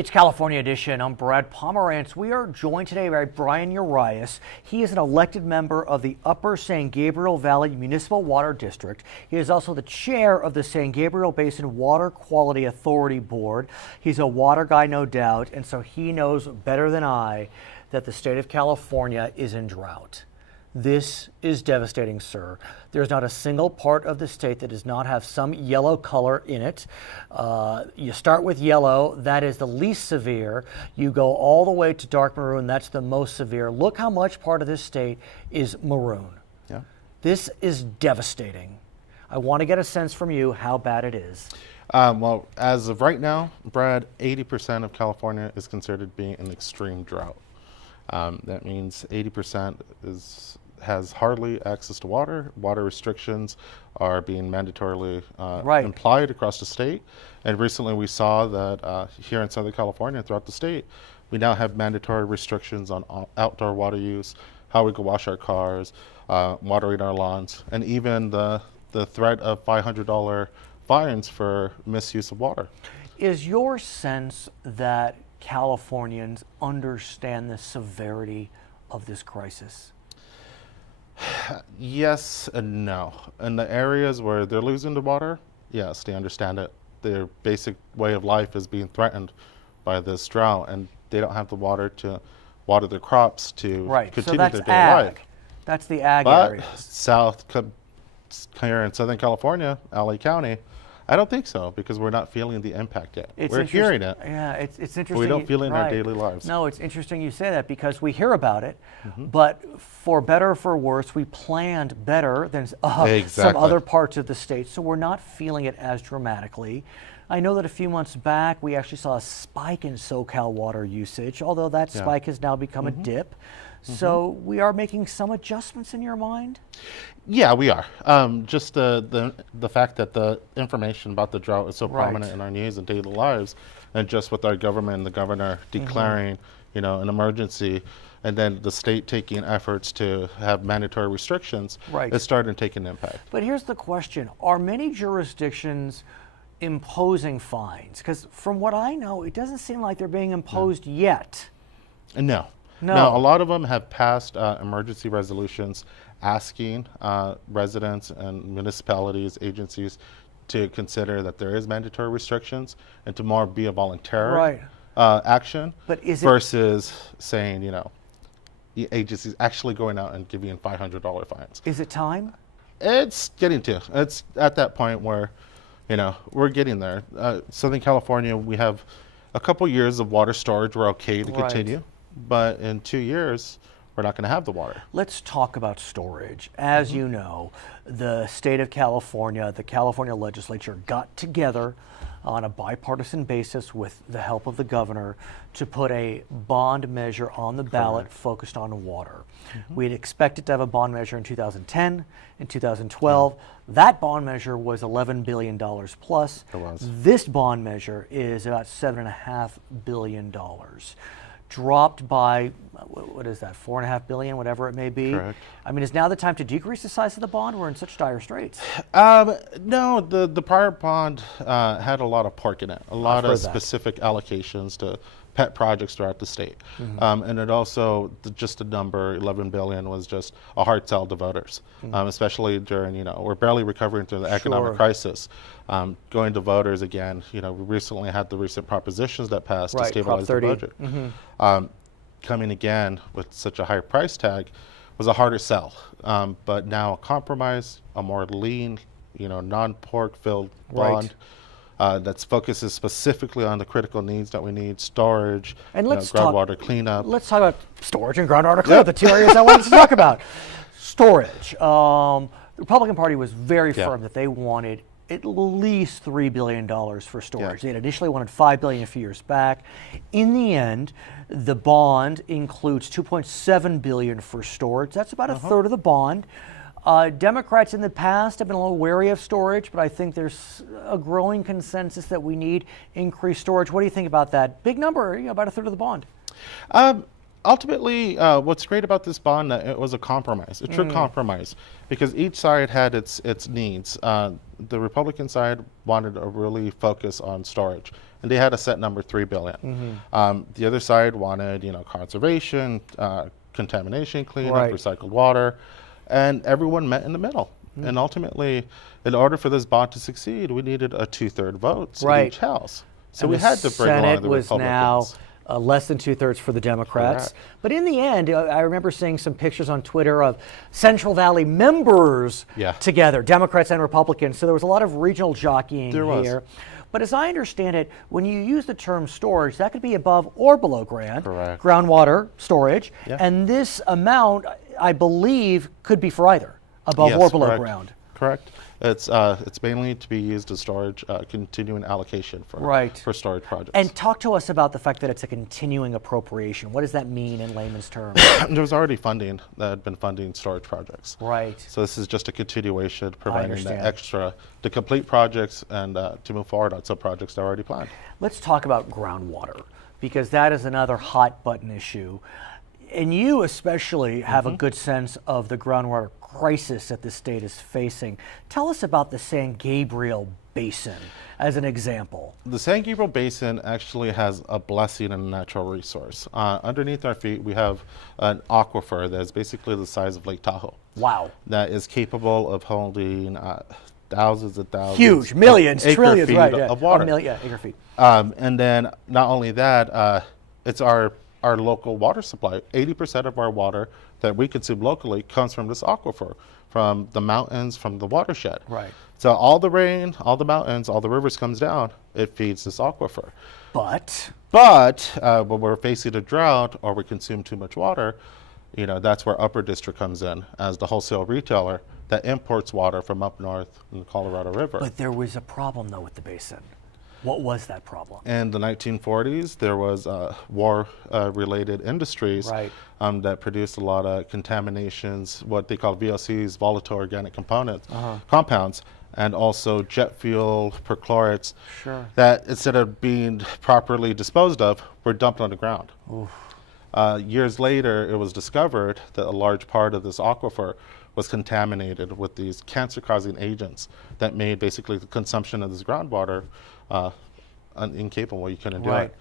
It's California Edition. I'm Brad Pomerance. We are joined today by Bryan Urias. He is an elected member of the Upper San Gabriel Valley Municipal Water District. He is also the chair of the San Gabriel Basin Water Quality Authority Board. He's a water guy, no doubt, and so he knows better than I that the state of California is in drought. This is devastating, sir. There's not a single part of the state that does not have some yellow color in it. You start with yellow, that is the least severe. You go all the way to dark maroon, that's the most severe. Look how much part of this state is maroon. Yeah. This is devastating. I want to get a sense from you how bad it is. Well, as of right now, Brad, 80% of California is considered being an extreme drought. That means 80% has hardly access to water. Water restrictions are being mandatorily implied across the state. And recently we saw that here in Southern California and throughout the state, we now have mandatory restrictions on outdoor water use, how we can wash our cars, watering our lawns, and even the threat of $500 fines for misuse of water. Is your sense that Californians understand the severity of this crisis? Yes and no. In the areas where they're losing the water, yes, they understand it. Their basic way of life is being threatened by this drought, and they don't have the water to water their crops to continue their daily life. That's the ag but areas. Here in Southern California, LA County, I don't think so, because we're not feeling the impact yet. We're hearing it. Yeah, it's interesting. But we don't feel it in our daily lives. No, it's interesting you say that, because we hear about it, but for better or for worse, we planned better than some other parts of the state, so we're not feeling it as dramatically. I know that a few months back, we actually saw a spike in SoCal water usage, although that spike has now become a dip. So we are making some adjustments in your mind? Yeah, we are. Just the fact that the information about the drought is so prominent in our news and daily lives, and just with our government and the governor declaring, an emergency, and then the state taking efforts to have mandatory restrictions, it's starting to take an impact. But here's the question. Are many jurisdictions imposing fines? Because from what I know, it doesn't seem like they're being imposed yet. No. Now, a lot of them have passed emergency resolutions asking residents and municipalities, agencies to consider that there is mandatory restrictions and to more be a voluntary action, but versus saying, the agencies actually going out and giving $500 fines. Is it time? It's getting to. It's at that point where, we're getting there. Southern California, we have a couple years of water storage. We're okay to continue. But in 2 years, we're not going to have the water. Let's talk about storage. As you know, the state of California, the California legislature got together on a bipartisan basis with the help of the governor to put a bond measure on the ballot focused on water. We had expected to have a bond measure in 2010, in 2012. That bond measure was $11 billion plus. It was. This bond measure is about $7.5 billion. Dropped by, what is that, $4.5 billion, whatever it may be. Correct. I mean, is now the time to decrease the size of the bond? We're in such dire straits. No, the prior bond had a lot of pork in it, a lot of specific allocations to pet projects throughout the state. And it also, just the number, 11 billion, was just a hard sell to voters, especially during, we're barely recovering through the economic crisis. Going to voters again, we recently had the recent propositions that passed to stabilize the budget. Coming again with such a high price tag was a harder sell. But now a compromise, a more lean, non-pork filled bond that focuses specifically on the critical needs that we need: storage, and groundwater cleanup. Let's talk about storage and groundwater cleanup, the two areas I wanted to talk about. Storage. The Republican Party was very firm that they wanted at least $3 billion for storage. They had initially wanted $5 billion a few years back. In the end, the bond includes $2.7 billion for storage. That's about a third of the bond. Democrats in the past have been a little wary of storage, but I think there's a growing consensus that we need increased storage. What do you think about that big number, about a third of the bond? Ultimately, what's great about this bond, it was a compromise, a true compromise, because each side had its needs. The Republican side wanted to really focus on storage, and they had a set number, $3 billion. The other side wanted, conservation, contamination cleanup, recycled water, and everyone met in the middle. And ultimately, in order for this bond to succeed, we needed a 2/3 vote in each house. So and we had to bring along the Republicans. Senate was now less than 2/3 for the Democrats. Correct. But in the end, I remember seeing some pictures on Twitter of Central Valley members together, Democrats and Republicans. So there was a lot of regional jockeying here. But as I understand it, when you use the term storage, that could be above or below ground, groundwater storage. And this amount, I believe, could be for either, above or below ground. Correct. It's mainly to be used as storage, continuing allocation for storage projects. And talk to us about the fact that it's a continuing appropriation. What does that mean in layman's terms? There was already funding that had been funding storage projects. Right. So this is just a continuation, providing the extra to complete projects and to move forward on some projects that are already planned. Let's talk about groundwater, because that is another hot button issue. And you especially have a good sense of the groundwater crisis that the state is facing. Tell us about the San Gabriel Basin as an example. The San Gabriel Basin actually has a blessing and a natural resource. Underneath our feet, we have an aquifer that is basically the size of Lake Tahoe. Wow. That is capable of holding thousands and thousands. Huge, millions, trillions, of water. Acre feet. And then not only that, it's our local water supply. 80% of our water that we consume locally comes from this aquifer, from the mountains, from the watershed. Right. So all the rain, all the mountains, all the rivers comes down, it feeds this aquifer. But when we're facing a drought or we consume too much water, that's where Upper District comes in as the wholesale retailer that imports water from up north in the Colorado River. But there was a problem though with the basin. What was that problem? In the 1940s, there was war-related industries that produced a lot of contaminations, what they call VOCs, volatile organic compounds, and also jet fuel perchlorates that instead of being properly disposed of, were dumped on the ground. Years later, it was discovered that a large part of this aquifer was contaminated with these cancer-causing agents that made basically the consumption of this groundwater incapable. You couldn't do it.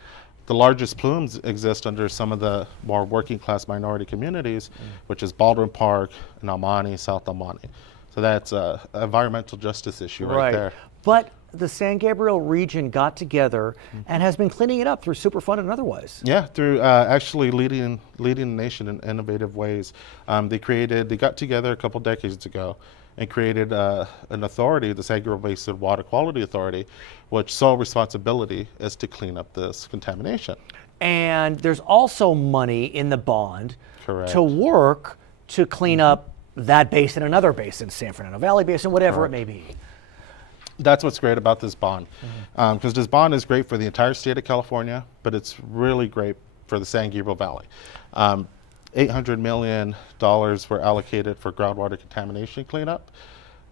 The largest plumes exist under some of the more working-class minority communities, which is Baldwin Park and Almani, South Almani. So that's an environmental justice issue right there. But the San Gabriel region got together and has been cleaning it up through Superfund and otherwise. Yeah, through actually leading the nation in innovative ways. They got together a couple decades ago and created an authority, the San Gabriel Basin Water Quality Authority, which sole responsibility is to clean up this contamination. And there's also money in the bond to work to clean up that basin, another basin, San Fernando Valley Basin, whatever it may be. That's what's great about this bond, because this bond is great for the entire state of California, but it's really great for the San Gabriel Valley. $800 million were allocated for groundwater contamination cleanup.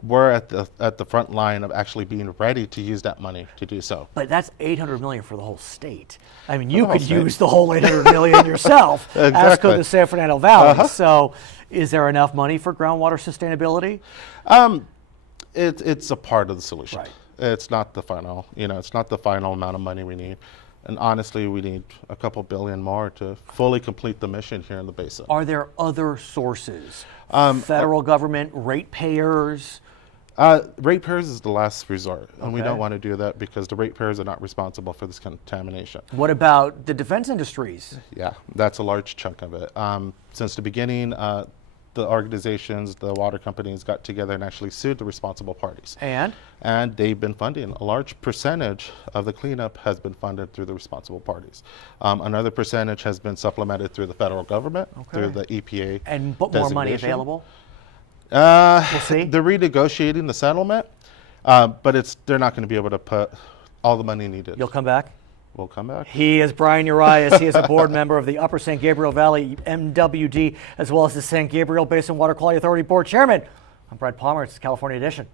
We're at the front line of actually being ready to use that money to do so. But that's $800 million for the whole state. I mean, you could use the whole $800 million yourself, as could the San Fernando Valley. So is there enough money for groundwater sustainability? It's a part of the solution. It's not the final, it's not the final amount of money we need. And honestly, we need a couple billion more to fully complete the mission here in the basin. Are there other sources? Federal government, ratepayers? Ratepayers is the last resort, and we don't want to do that because the ratepayers are not responsible for this contamination. What about the defense industries? Yeah, that's a large chunk of it. Since the beginning, the organizations, the water companies got together and actually sued the responsible parties. And they've been funding. A large percentage of the cleanup has been funded through the responsible parties. Another percentage has been supplemented through the federal government, through the EPA. And more money available? We'll see. They're renegotiating the settlement, but they're not going to be able to put all the money needed. You'll come back? We'll come back. He is Bryan Urias. He is a board member of the Upper San Gabriel Valley MWD, as well as the San Gabriel Basin Water Quality Authority Board Chairman. I'm Brad Pomerance, California Edition.